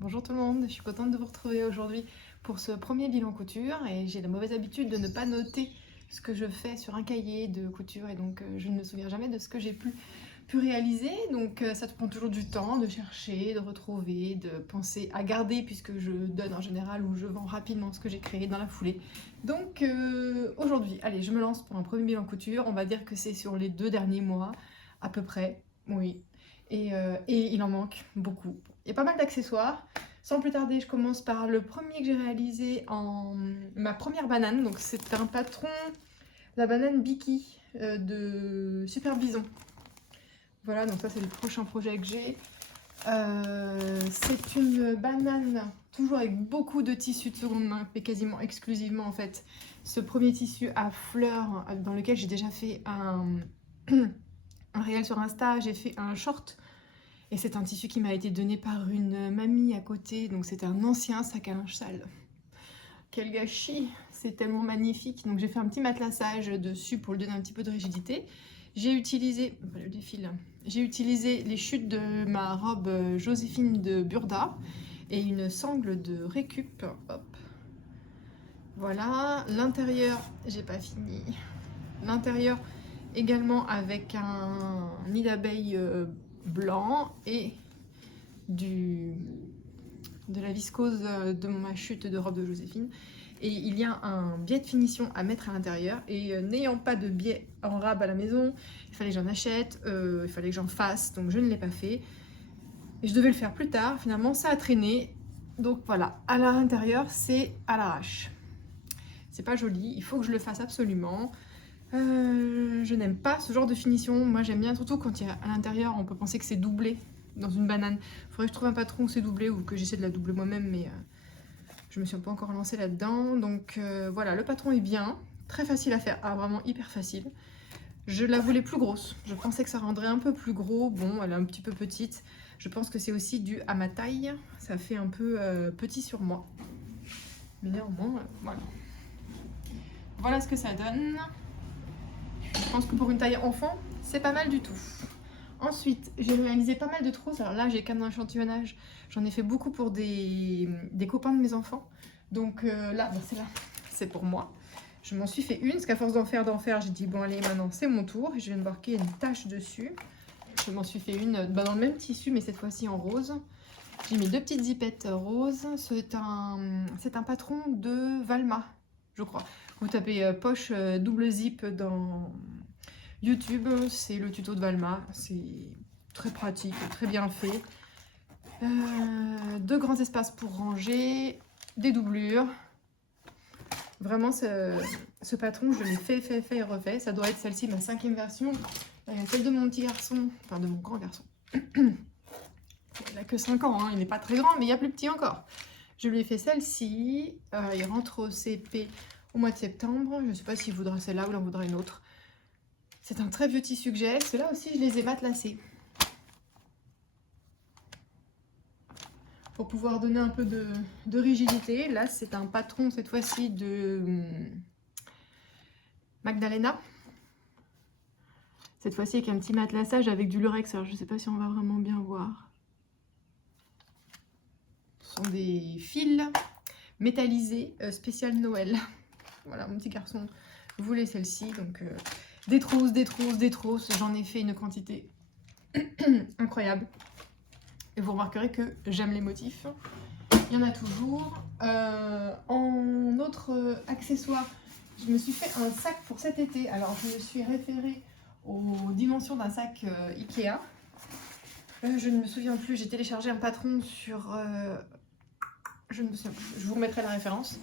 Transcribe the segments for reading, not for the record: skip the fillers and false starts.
Bonjour tout le monde, je suis contente de vous retrouver aujourd'hui pour ce premier bilan couture et j'ai la mauvaise habitude de ne pas noter ce que je fais sur un cahier de couture et donc je ne me souviens jamais de ce que j'ai pu réaliser, donc ça te prend toujours du temps de chercher, de retrouver, de penser à garder puisque je donne en général ou je vends rapidement ce que j'ai créé dans la foulée. Donc aujourd'hui, allez, je me lance pour un premier bilan couture, on va dire que c'est sur les 2 derniers mois à peu près, oui, et il en manque beaucoup. Il y a pas mal d'accessoires. Sans plus tarder, je commence par le premier que j'ai réalisé en ma première banane. Donc c'est un patron, la banane Biki de Super Bison. Voilà, donc ça c'est le prochain projet que j'ai. C'est une banane toujours avec beaucoup de tissus de seconde main, mais quasiment exclusivement en fait. Ce premier tissu à fleurs dans lequel j'ai déjà fait un réel sur Insta, j'ai fait un short. Et c'est un tissu qui m'a été donné par une mamie à côté, donc c'est un ancien sac à linge sale. Quel gâchis, c'est tellement magnifique. Donc j'ai fait un petit matelassage dessus pour lui donner un petit peu de rigidité. J'ai utilisé, le défile, j'ai utilisé les chutes de ma robe Joséphine de Burda et une sangle de récup. Hop. Voilà, l'intérieur, j'ai pas fini. L'intérieur également avec un nid d'abeille blanc et de la viscose de ma chute de robe de Joséphine. Et il y a un biais de finition à mettre à l'intérieur. Et n'ayant pas de biais en rab à la maison, il fallait que j'en achète, il fallait que j'en fasse, donc je ne l'ai pas fait. Et je devais le faire plus tard, finalement ça a traîné. Donc voilà, à l'intérieur c'est à l'arrache. C'est pas joli, il faut que je le fasse absolument. Je n'aime pas ce genre de finition. Moi j'aime bien, surtout quand il y a à l'intérieur, on peut penser que c'est doublé dans une banane. Il faudrait que je trouve un patron où c'est doublé ou que j'essaie de la doubler moi-même, mais je me suis pas encore lancée là-dedans. Donc voilà, le patron est bien, très facile à faire, vraiment hyper facile. Je la voulais plus grosse, je pensais que ça rendrait un peu plus gros. Bon, elle est un petit peu petite. Je pense que c'est aussi dû à ma taille, ça fait un peu petit sur moi. Mais néanmoins, voilà. Voilà ce que ça donne. Je pense que pour une taille enfant, c'est pas mal du tout. Ensuite, j'ai réalisé pas mal de trousses. Alors là, j'ai qu'un échantillonnage. J'en ai fait beaucoup pour des copains de mes enfants. Donc là, celle-là, c'est pour moi. Je m'en suis fait une, parce qu'à force d'en faire, j'ai dit bon allez, maintenant c'est mon tour. Et je viens de marquer une tache dessus. Je m'en suis fait une dans le même tissu, mais cette fois-ci en rose. J'ai mis 2 petites zipettes roses. C'est un patron de Valma, je crois. Vous tapez poche double zip dans YouTube, c'est le tuto de Valma. C'est très pratique, très bien fait. 2 grands espaces pour ranger, des doublures. Vraiment, ce patron, je l'ai fait et refait. Ça doit être celle-ci, ma 5e version. Celle de mon petit garçon, enfin de mon grand garçon. Il n'a que 5 ans, hein, il n'est pas très grand, mais il y a plus petit encore. Je lui ai fait celle-ci. Il rentre au CP au mois de septembre. Je ne sais pas s'il voudra celle-là ou il en voudra une autre. C'est un très vieux tissu que j'ai. Ceux-là aussi, je les ai matelassés. Pour pouvoir donner un peu de rigidité. Là, c'est un patron, cette fois-ci, de Magdalena. Cette fois-ci, avec un petit matelassage avec du lurex. Alors, je ne sais pas si on va vraiment bien voir. Ce sont des fils métallisés spécial Noël. Voilà, mon petit garçon voulait celle-ci. Donc, des trousses. J'en ai fait une quantité incroyable. Et vous remarquerez que j'aime les motifs. Il y en a toujours. En autre accessoire, je me suis fait un sac pour cet été. Alors, je me suis référée aux dimensions d'un sac Ikea. Je ne me souviens plus, j'ai téléchargé un patron sur... je vous remettrai la référence.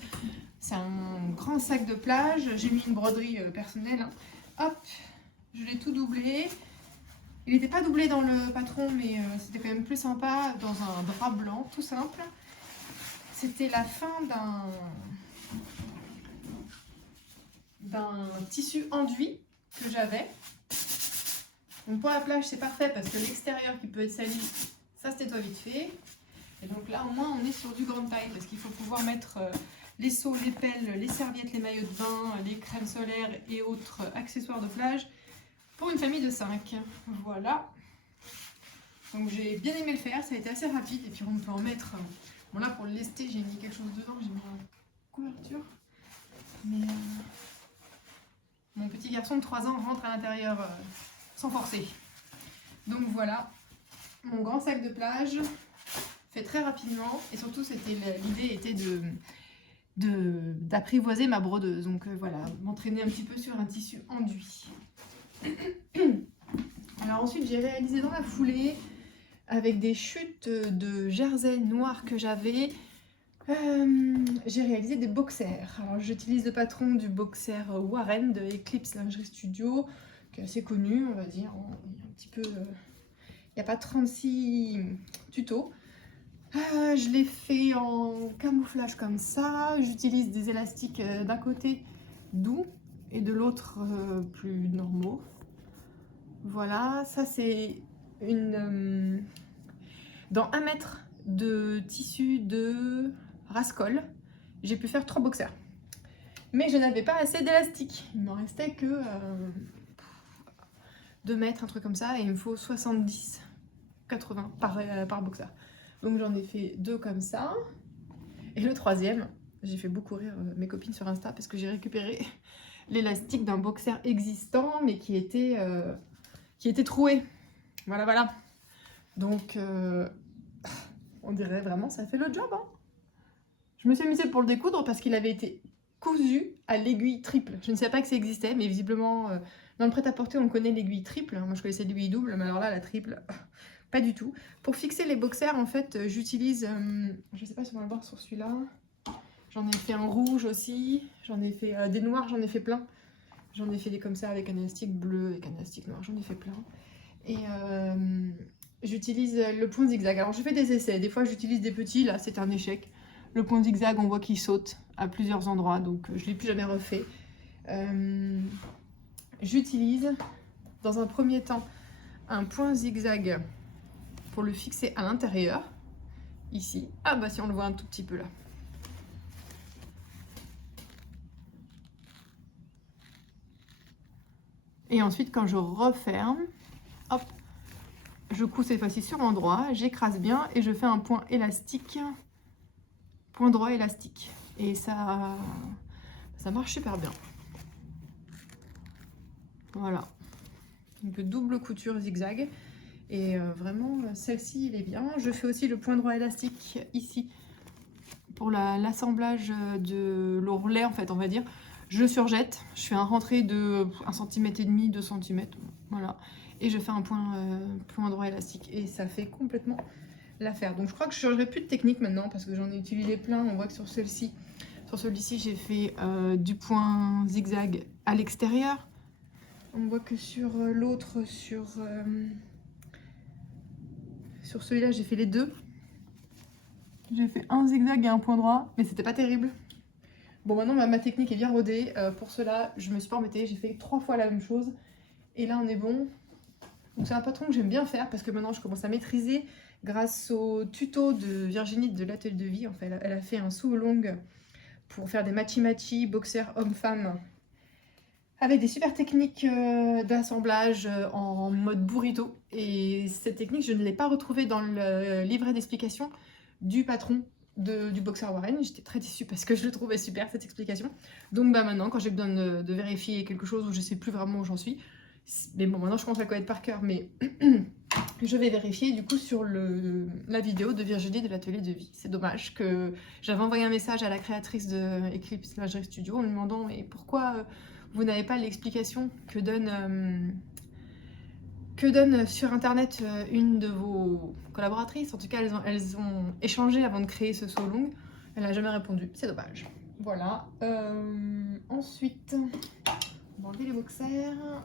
C'est un grand sac de plage. J'ai mis une broderie personnelle. Hop, je l'ai tout doublé. Il n'était pas doublé dans le patron, mais c'était quand même plus sympa dans un drap blanc, tout simple. C'était la fin d'un tissu enduit que j'avais. Donc pour la plage, c'est parfait parce que l'extérieur qui peut être sali, ça se nettoie vite fait. Et donc là, au moins, on est sur du grande taille parce qu'il faut pouvoir mettre les seaux, les pelles, les serviettes, les maillots de bain, les crèmes solaires et autres accessoires de plage pour une famille de 5. Voilà. Donc j'ai bien aimé le faire, ça a été assez rapide. Et puis on peut en mettre... Bon là pour le lester, j'ai mis quelque chose dedans, j'ai mis une couverture. Mais mon petit garçon de 3 ans rentre à l'intérieur sans forcer. Donc voilà, mon grand sac de plage fait très rapidement. Et surtout l'idée était d'apprivoiser ma brodeuse. Donc voilà, m'entraîner un petit peu sur un tissu enduit. Alors ensuite j'ai réalisé dans la foulée, avec des chutes de jersey noir que j'avais, j'ai réalisé des boxers. Alors j'utilise le patron du boxer Warren de Eclipse Lingerie Studio, qui est assez connu, on va dire. Il n'y a pas 36 tutos. Je l'ai fait en camouflage comme ça. J'utilise des élastiques d'un côté doux et de l'autre plus normaux. Voilà, ça c'est une... dans 1 mètre de tissu de Rascol, j'ai pu faire 3 boxers. Mais je n'avais pas assez d'élastique. Il m'en restait que 2 mètres, un truc comme ça, et il me faut 70-80 par boxer. Donc j'en ai fait 2 comme ça. Et le 3e, j'ai fait beaucoup rire mes copines sur Insta parce que j'ai récupéré l'élastique d'un boxer existant, mais qui était troué. Voilà, voilà. Donc, on dirait vraiment ça fait le job. Hein. Je me suis amusée pour le découdre parce qu'il avait été cousu à l'aiguille triple. Je ne savais pas que ça existait, mais visiblement, dans le prêt-à-porter, on connaît l'aiguille triple. Moi, je connaissais l'aiguille double, mais alors là, la triple, pas du tout. Pour fixer les boxers, en fait, j'utilise... je ne sais pas si on va le voir sur celui-là. J'en ai fait en rouge aussi. J'en ai fait des noirs, j'en ai fait plein. J'en ai fait des comme ça avec un élastique bleu, avec un élastique noir, j'en ai fait plein. Et j'utilise le point zigzag. Alors je fais des essais, des fois j'utilise des petits, là c'est un échec. Le point zigzag, on voit qu'il saute à plusieurs endroits, donc je ne l'ai plus jamais refait. J'utilise dans un premier temps un point zigzag pour le fixer à l'intérieur, ici. Ah bah si on le voit un tout petit peu là. Et ensuite quand je referme, hop, je couds cette fois-ci sur l'endroit, j'écrase bien et je fais un point élastique, point droit élastique. Et ça marche super bien. Voilà. Donc double couture zigzag. Et vraiment, celle-ci, il est bien. Je fais aussi le point droit élastique ici pour l'assemblage de l'ourlet, en fait, on va dire. Je surjette, je fais un rentré de 1,5 cm, 2 cm, voilà. Et je fais un point droit élastique. Et ça fait complètement l'affaire. Donc je crois que je ne changerai plus de technique maintenant parce que j'en ai utilisé plein. On voit que sur celui-ci, j'ai fait du point zigzag à l'extérieur. On voit que sur l'autre, sur celui-là, j'ai fait les deux. J'ai fait un zigzag et un point droit, mais c'était pas terrible. Bon, maintenant ma technique est bien rodée. Pour cela, je me suis pas embêtée. J'ai fait 3 fois la même chose. Et là, on est bon. Donc c'est un patron que j'aime bien faire parce que maintenant, je commence à maîtriser grâce au tuto de Virginie de l'Atelier de Vie. En fait, elle a fait un sew long pour faire des matchy-matchy, boxers homme-femme. Avec des super techniques d'assemblage en mode burrito. Et cette technique, je ne l'ai pas retrouvée dans le livret d'explication du patron du boxer Warren. J'étais très déçue parce que je le trouvais super, cette explication. Donc bah, maintenant, quand j'ai besoin de vérifier quelque chose où je ne sais plus vraiment où j'en suis, mais bon, maintenant je commence à le connaître par cœur, mais je vais vérifier du coup sur la vidéo de Virginie de l'Atelier de Vie. C'est dommage que j'avais envoyé un message à la créatrice de Eclipse Lingerie Studio en lui demandant mais pourquoi vous n'avez pas l'explication que donne sur internet une de vos collaboratrices. En tout cas, elles ont échangé avant de créer ce sew long. Elle n'a jamais répondu, c'est dommage. Voilà. Ensuite, on va enlever les boxers.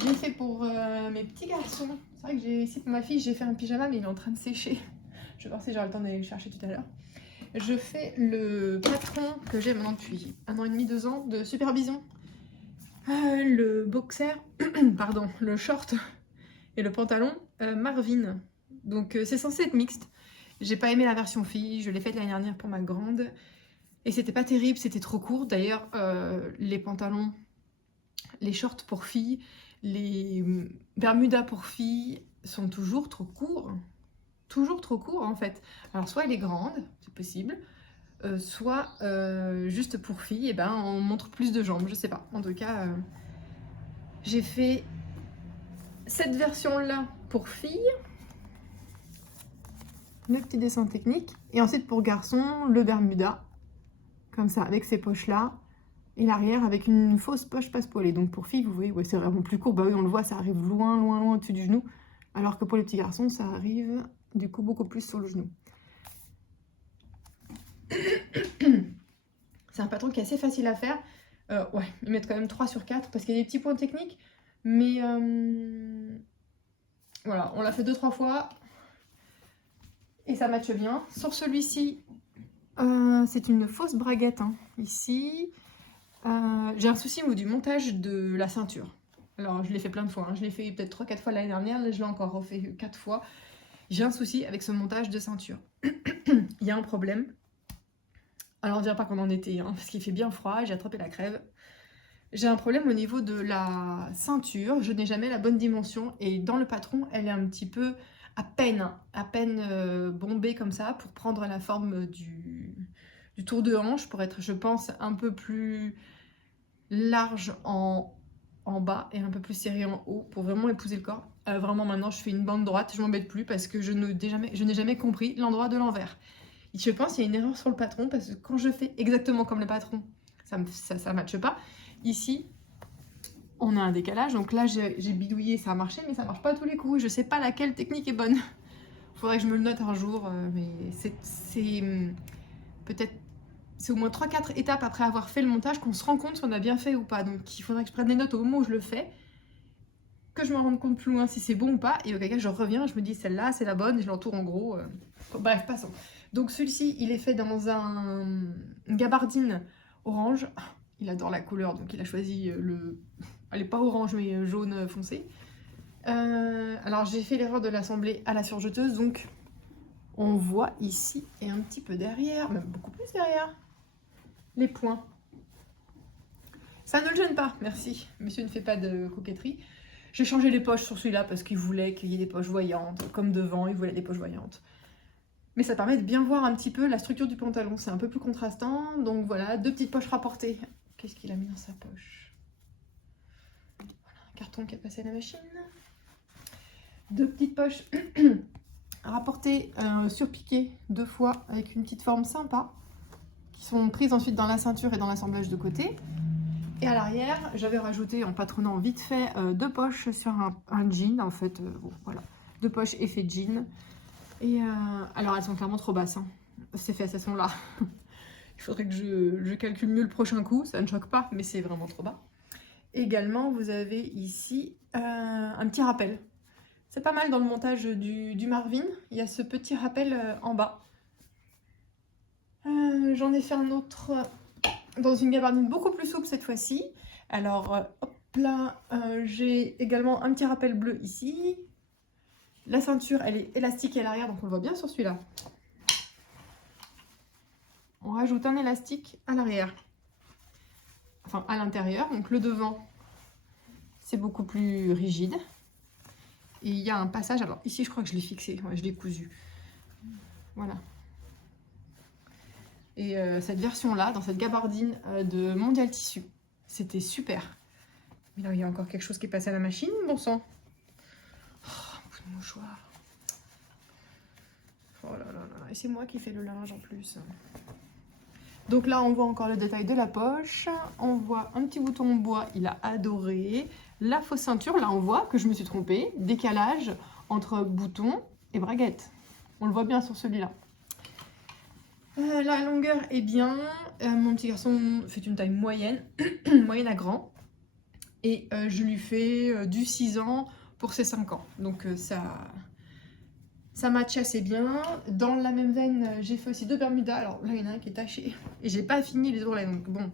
J'ai fait pour mes petits garçons. C'est vrai que ici pour ma fille, j'ai fait un pyjama, mais il est en train de sécher. Je vais voir si j'aurai le temps d'aller le chercher tout à l'heure. Je fais le patron que j'ai maintenant depuis 1 an et demi, 2 ans de Supervision. Le boxer, pardon, le short et le pantalon Marvin. Donc c'est censé être mixte. J'ai pas aimé la version fille, je l'ai faite l'année dernière pour ma grande. Et c'était pas terrible, c'était trop court. D'ailleurs, les pantalons, les shorts pour filles, les bermudas pour filles, sont toujours trop courts. Toujours trop courts en fait. Alors soit elle est grande, c'est possible, soit juste pour filles, et ben on montre plus de jambes, je sais pas. En tout cas, j'ai fait cette version-là pour filles, le petit dessin technique, et ensuite pour garçons, le Bermuda, comme ça, avec ces poches-là, et l'arrière avec une fausse poche passe-poilée. Donc pour filles, vous voyez, ouais, c'est vraiment plus court. Bah oui, on le voit, ça arrive loin, loin, loin au-dessus du genou, alors que pour les petits garçons, ça arrive du coup beaucoup plus sur le genou. C'est un patron qui est assez facile à faire. Ouais, ils mettent quand même 3 sur 4 parce qu'il y a des petits points techniques. Mais voilà, on l'a fait 2-3 fois et ça matche bien. Sur celui-ci, c'est une fausse braguette. Hein. Ici, j'ai un souci au niveau du montage de la ceinture. Alors, je l'ai fait plein de fois. Hein. Je l'ai fait peut-être 3-4 fois l'année dernière. Là, je l'ai encore refait 4 fois. J'ai un souci avec ce montage de ceinture. Il y a un problème. Alors, on dirait pas qu'on en était, hein, parce qu'il fait bien froid. J'ai attrapé la crève. J'ai un problème au niveau de la ceinture. Je n'ai jamais la bonne dimension. Et dans le patron, elle est un petit peu à peine bombée comme ça pour prendre la forme du tour de hanche, pour être, je pense, un peu plus large en bas et un peu plus serré en haut pour vraiment épouser le corps. Vraiment maintenant je fais une bande droite, je m'embête plus parce que je n'ai jamais compris l'endroit de l'envers. Je pense qu'il y a une erreur sur le patron parce que quand je fais exactement comme le patron, ça matche pas. Ici, on a un décalage, donc là j'ai bidouillé, ça a marché, mais ça marche pas à tous les coups. Je sais pas laquelle technique est bonne. Faudrait que je me le note un jour, mais c'est peut-être... C'est au moins 3-4 étapes après avoir fait le montage qu'on se rend compte si on a bien fait ou pas. Donc il faudrait que je prenne des notes au moment où je le fais, que je me rende compte plus loin si c'est bon ou pas. Et auquel cas je reviens, je me dis celle-là c'est la bonne et je l'entoure en gros. Bref, passons. Donc celui-ci il est fait dans une gabardine orange. Il adore la couleur donc il a choisi le... Elle est pas orange mais jaune foncé. Alors j'ai fait l'erreur de l'assembler à la surjeteuse, donc on voit ici et un petit peu derrière, même beaucoup plus derrière, les points. Ça ne le gêne pas, merci. Monsieur ne fait pas de coquetterie. J'ai changé les poches sur celui-là parce qu'il voulait qu'il y ait des poches voyantes. Comme devant, il voulait des poches voyantes. Mais ça permet de bien voir un petit peu la structure du pantalon. C'est un peu plus contrastant. Donc voilà, 2 petites poches rapportées. Qu'est-ce qu'il a mis dans sa poche? Voilà, un carton qui a passé à la machine. 2 petites poches rapportées, surpiquées 2 fois avec une petite forme sympa, qui sont prises ensuite dans la ceinture et dans l'assemblage de côté. Et à l'arrière, j'avais rajouté en patronnant vite fait 2 poches sur un jean, en fait, bon, voilà, 2 poches effet jean. Et alors elles sont clairement trop basses, hein. C'est fait à cette façon-là. Il faudrait que je calcule mieux le prochain coup, ça ne choque pas, mais c'est vraiment trop bas. Également, vous avez ici un petit rappel. C'est pas mal dans le montage du Marvin, il y a ce petit rappel en bas. J'en ai fait un autre dans une gabardine beaucoup plus souple cette fois-ci. Alors, hop là, j'ai également un petit rappel bleu ici. La ceinture, elle est élastique à l'arrière, donc on le voit bien sur celui-là. On rajoute un élastique à l'arrière. Enfin, à l'intérieur. Donc le devant, c'est beaucoup plus rigide. Et il y a un passage, alors ici je crois que je l'ai fixé, ouais, je l'ai cousu. Voilà. Et cette version-là, dans cette gabardine de Mondial Tissu, c'était super. Mais là, il y a encore quelque chose qui est passé à la machine, bon sang. Oh, un bout de mouchoir. Oh là là là, et c'est moi qui fais le linge en plus. Donc là, on voit encore le détail de la poche. On voit un petit bouton en bois, il a adoré. La fausse ceinture, là, on voit que je me suis trompée. Décalage entre bouton et braguette. On le voit bien sur celui-là. La longueur est bien. Mon petit garçon fait une taille moyenne, moyenne à grand. Et je lui fais du 6 ans pour ses 5 ans. Donc ça match assez bien. Dans la même veine, j'ai fait aussi 2 Bermudas. Alors là, il y en a un qui est taché. Et j'ai pas fini les ourlets. Donc bon,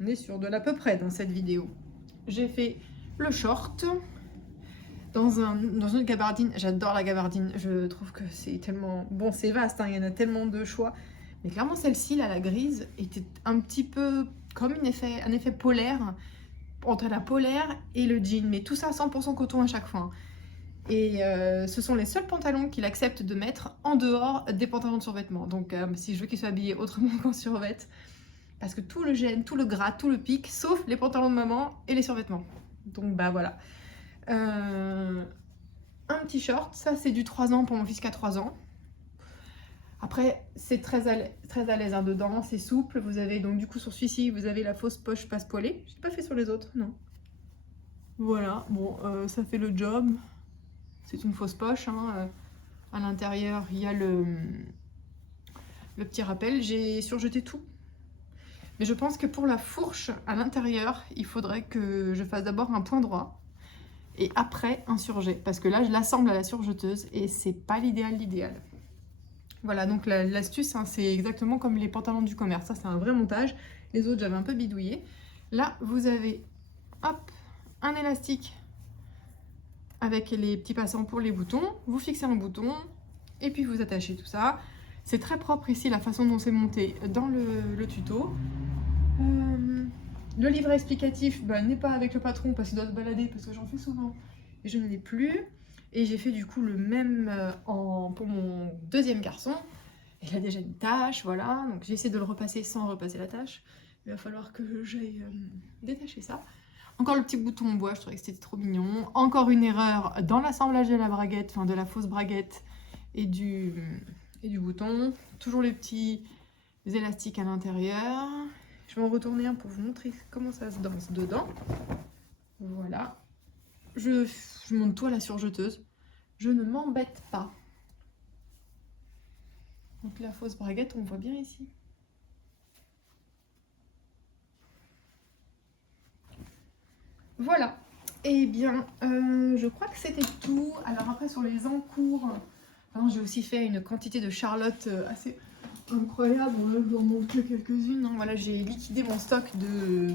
on est sur de l'à peu près dans cette vidéo. J'ai fait le short dans une gabardine. J'adore la gabardine. Je trouve que c'est tellement... Bon, c'est vaste, hein, il y en a tellement de choix. Mais clairement, celle-ci, là, la grise, était un petit peu comme un effet polaire entre la polaire et le jean. Mais tout ça 100% coton à chaque fois. Et ce sont les seuls pantalons qu'il accepte de mettre en dehors des pantalons de survêtement. Donc si je veux qu'il soit habillé autrement qu'en survêt, parce que tout le gêne, tout le gras, tout le pique, sauf les pantalons de maman et les survêtements. Donc bah voilà. Un petit short, ça c'est du 3 ans pour mon fils qui a 3 ans. Après, c'est très à l'aise hein, dedans, c'est souple. Vous avez donc du coup sur celui-ci, vous avez la fausse poche passe-poilée. Je n'ai pas fait sur les autres, non. Voilà, bon, ça fait le job. C'est une fausse poche. Hein. À l'intérieur, il y a le petit rappel. J'ai surjeté tout. Mais je pense que pour la fourche à l'intérieur, il faudrait que je fasse d'abord un point droit et après un surjet. Parce que là, je l'assemble à la surjeteuse et c'est pas l'idéal. Voilà, donc l'astuce, hein, c'est exactement comme les pantalons du commerce. Ça, c'est un vrai montage. Les autres, j'avais un peu bidouillé. Là, vous avez, hop, un élastique avec les petits passants pour les boutons. Vous fixez un bouton et puis vous attachez tout ça. C'est très propre ici, la façon dont c'est monté dans le tuto. Le livret explicatif n'est pas avec le patron parce qu'il doit se balader, parce que j'en fais souvent et je ne l'ai plus. Et j'ai fait du coup le même pour mon deuxième garçon. Il a déjà une tâche, voilà. Donc j'ai essayé de le repasser sans repasser la tâche. Il va falloir que j'aille détacher ça. Encore le petit bouton en bois, je trouvais que c'était trop mignon. Encore une erreur dans l'assemblage de la braguette, enfin de la fausse braguette et du bouton. Toujours les petits élastiques à l'intérieur. Je vais en retourner un pour vous montrer comment ça se danse dedans. Voilà. Je monte tout à la surjeteuse. Je ne m'embête pas. Donc la fausse braguette, on voit bien ici. Voilà. Eh bien, je crois que c'était tout. Alors après, sur les encours, j'ai aussi fait une quantité de Charlotte assez incroyable. Je vais en montrer quelques-unes. Hein. Voilà, j'ai liquidé mon stock de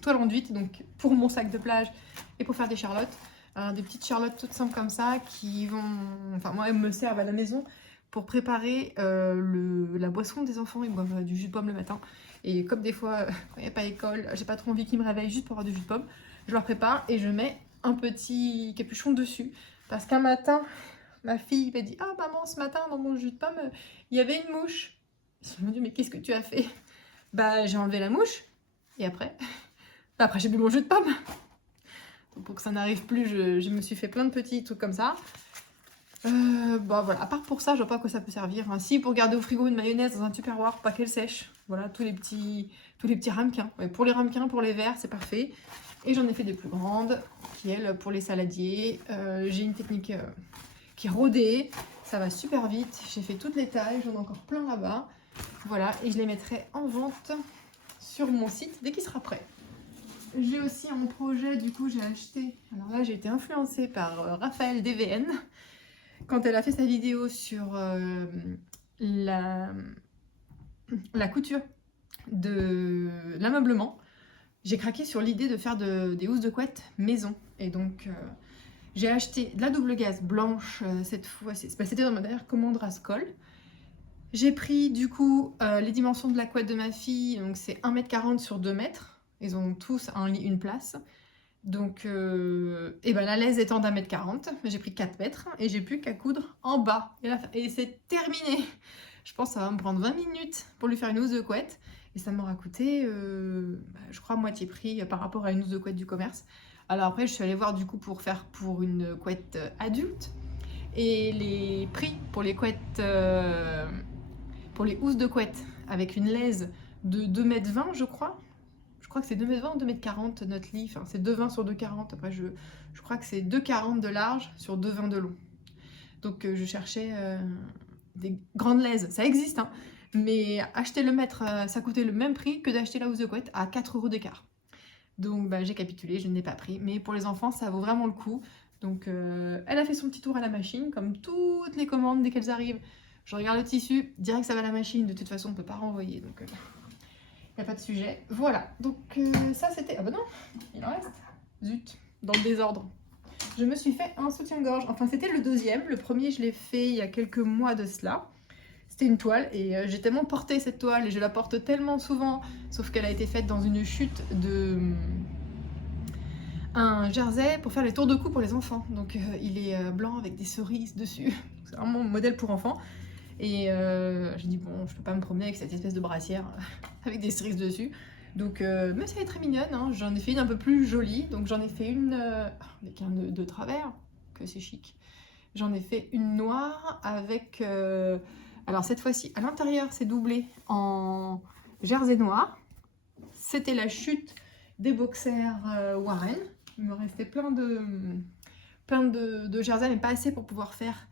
toile enduite, donc pour mon sac de plage et pour faire des Charlottes. Des petites Charlottes toutes simples comme ça qui vont... Enfin, moi, elles me servent à la maison pour préparer la boisson des enfants. Ils boivent du jus de pomme le matin. Et comme des fois, quand il n'y a pas école, j'ai pas trop envie qu'ils me réveillent juste pour avoir du jus de pomme, je leur prépare et je mets un petit capuchon dessus. Parce qu'un matin, ma fille m'a dit « Ah maman, ce matin, dans mon jus de pomme, il y avait une mouche. » Je me dis « Mais qu'est-ce que tu as fait ?» Bah, j'ai enlevé la mouche. Et après, j'ai bu mon jus de pomme. Donc, pour que ça n'arrive plus, je me suis fait plein de petits trucs comme ça. Voilà, à part pour ça, je vois pas à quoi ça peut servir. Si, pour garder au frigo une mayonnaise dans un tupperware, pas qu'elle sèche. Voilà, tous les petits ramequins. Ouais, pour les ramequins, pour les verres, c'est parfait. Et j'en ai fait des plus grandes, qui elles, pour les saladiers. J'ai une technique qui est rodée, ça va super vite. J'ai fait toutes les tailles, j'en ai encore plein là-bas. Voilà, et je les mettrai en vente sur mon site dès qu'il sera prêt. J'ai aussi un projet, du coup j'ai acheté, alors là j'ai été influencée par Raphaël DVN, quand elle a fait sa vidéo sur la couture de l'ameublement, j'ai craqué sur l'idée de faire des housses de couette maison. Et donc j'ai acheté de la double gaze blanche cette fois, c'était dans ma dernière commande Rascol. J'ai pris du coup les dimensions de la couette de ma fille, donc c'est 1,40 m sur 2 mètres. Ils ont tous une place. Donc, la laise étant d'1,40 m, j'ai pris 4 mètres et j'ai plus qu'à coudre en bas. Et c'est terminé. Je pense que ça va me prendre 20 minutes pour lui faire une housse de couette. Et ça m'aura coûté, je crois, moitié prix par rapport à une housse de couette du commerce. Alors après, je suis allée voir du coup pour faire pour une couette adulte. Et les prix pour les couettes, pour les housses de couette avec une laise de 2,20 m, je crois. Je crois que c'est 2,20 m ou 2,40 m notre lit. Enfin, c'est 2,20 sur 2,40. Après, je crois que c'est 2,40 de large sur 2,20 de long. Donc, je cherchais des grandes laises. Ça existe, hein. Mais acheter le mètre, ça coûtait le même prix que d'acheter la housse de couette à 4 € d'écart. Donc, j'ai capitulé, je ne l'ai pas pris. Mais pour les enfants, ça vaut vraiment le coup. Donc, elle a fait son petit tour à la machine, comme toutes les commandes dès qu'elles arrivent. Je regarde le tissu, direct ça va à la machine. De toute façon, on ne peut pas renvoyer. Donc, il n'y a pas de sujet. Voilà. Donc, ça, c'était... Ah bah non, il en reste. Zut, dans le désordre. Je me suis fait un soutien-gorge. Enfin, c'était le deuxième. Le premier, je l'ai fait il y a quelques mois de cela. C'était une toile et j'ai tellement porté cette toile et je la porte tellement souvent, sauf qu'elle a été faite dans une chute un jersey pour faire les tours de cou pour les enfants. Donc il est blanc avec des cerises dessus. C'est vraiment un modèle pour enfants. Et j'ai dit bon, je peux pas me promener avec cette espèce de brassière avec des cerises dessus. Donc, mais ça est très mignonne, hein. J'en ai fait une un peu plus jolie. Donc j'en ai fait une avec un nœud de travers, que c'est chic. J'en ai fait une noire avec... alors cette fois-ci, à l'intérieur, c'est doublé en jersey noir. C'était la chute des boxers Warren. Il me restait plein de jerseys, mais pas assez pour pouvoir faire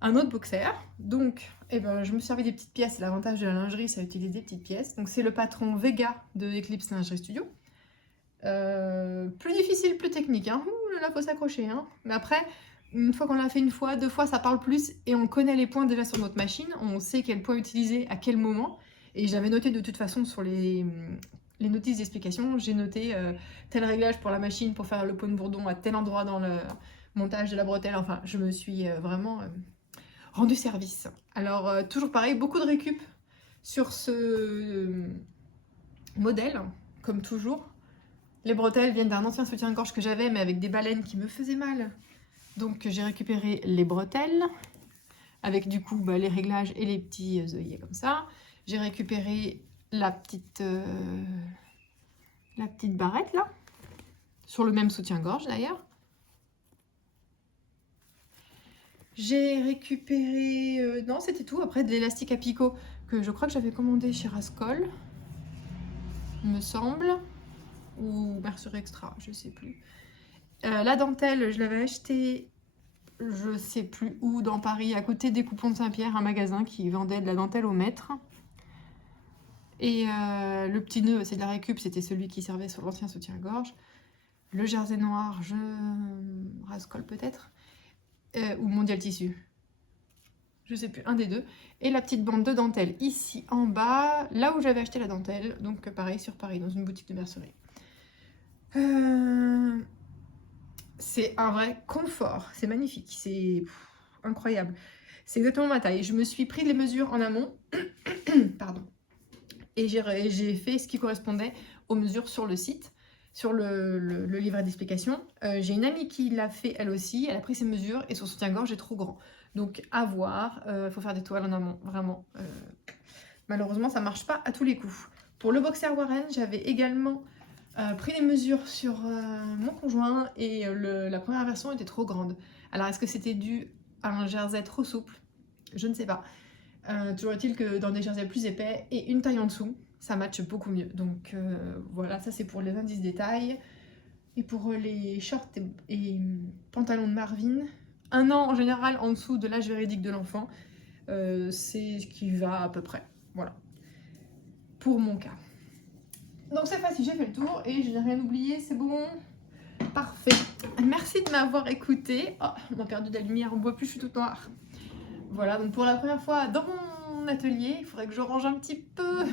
un autre boxer. Donc, eh ben, je me suis servi des petites pièces. L'avantage de la lingerie, c'est d'utiliser des petites pièces. Donc c'est le patron Vega de Eclipse Lingerie Studio. Plus difficile, plus technique. Hein. Ouh là, faut s'accrocher. Hein. Mais après, une fois qu'on l'a fait une fois, deux fois, ça parle plus. Et on connaît les points déjà sur notre machine. On sait quel point utiliser à quel moment. Et j'avais noté de toute façon sur les notices d'explication, j'ai noté tel réglage pour la machine pour faire le point de bourdon à tel endroit dans le montage de la bretelle. Enfin, je me suis vraiment rendu service. Alors, toujours pareil, beaucoup de récup sur ce modèle, comme toujours. Les bretelles viennent d'un ancien soutien-gorge que j'avais, mais avec des baleines qui me faisaient mal. Donc, j'ai récupéré les bretelles, avec du coup les réglages et les petits œillets comme ça. J'ai récupéré la petite barrette là, sur le même soutien-gorge d'ailleurs. J'ai récupéré, non c'était tout, après de l'élastique à picot que je crois que j'avais commandé chez Rascol, il me semble, ou Mercerie Extra, je sais plus. La dentelle, je l'avais achetée, je sais plus où, dans Paris, à côté des Coupons de Saint-Pierre, un magasin qui vendait de la dentelle au mètre. Et le petit nœud, c'est de la récup, c'était celui qui servait sur l'ancien soutien-gorge. Le jersey noir, Rascol peut-être, ou Mondial Tissu. Je sais plus, un des deux. Et la petite bande de dentelle ici en bas, là où j'avais acheté la dentelle. Donc pareil, sur Paris, dans une boutique de mercerie. C'est un vrai confort, c'est magnifique, c'est incroyable. C'est exactement ma taille. Je me suis pris les mesures en amont. Pardon. Et j'ai fait ce qui correspondait aux mesures sur le site, sur le livret d'explication. J'ai une amie qui l'a fait elle aussi, elle a pris ses mesures et son soutien-gorge est trop grand. Donc à voir, il faut faire des toiles en amont, vraiment. Malheureusement, ça marche pas à tous les coups. Pour le boxer Warren, j'avais également pris les mesures sur mon conjoint et la première version était trop grande. Alors est-ce que c'était dû à un jersey trop souple? Je ne sais pas. Toujours est-il que dans des jerseys plus épais et une taille en dessous, ça matche beaucoup mieux. Donc voilà, ça c'est pour les indices détails. Et pour les shorts et pantalons de Marvin, 1 an en général en dessous de l'âge véridique de l'enfant, c'est ce qui va à peu près. Voilà, pour mon cas. Donc cette fois-ci j'ai fait le tour et je n'ai rien oublié, c'est bon. Parfait. Merci de m'avoir écouté. Oh, on a perdu de la lumière, on ne voit plus, je suis toute noire. Voilà, donc pour la première fois dans mon atelier, il faudrait que je range un petit peu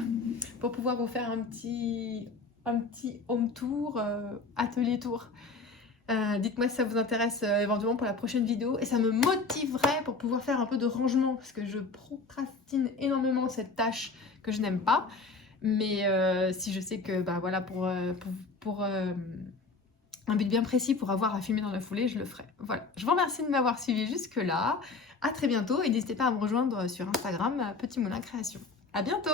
pour pouvoir vous faire un petit home tour, atelier tour. Dites-moi si ça vous intéresse éventuellement pour la prochaine vidéo et ça me motiverait pour pouvoir faire un peu de rangement parce que je procrastine énormément cette tâche que je n'aime pas. Mais si je sais que voilà, pour un but bien précis pour avoir à filmer dans la foulée, je le ferai. Voilà, je vous remercie de m'avoir suivi jusque-là. À très bientôt et n'hésitez pas à me rejoindre sur Instagram, Petit Moulin Création. À bientôt!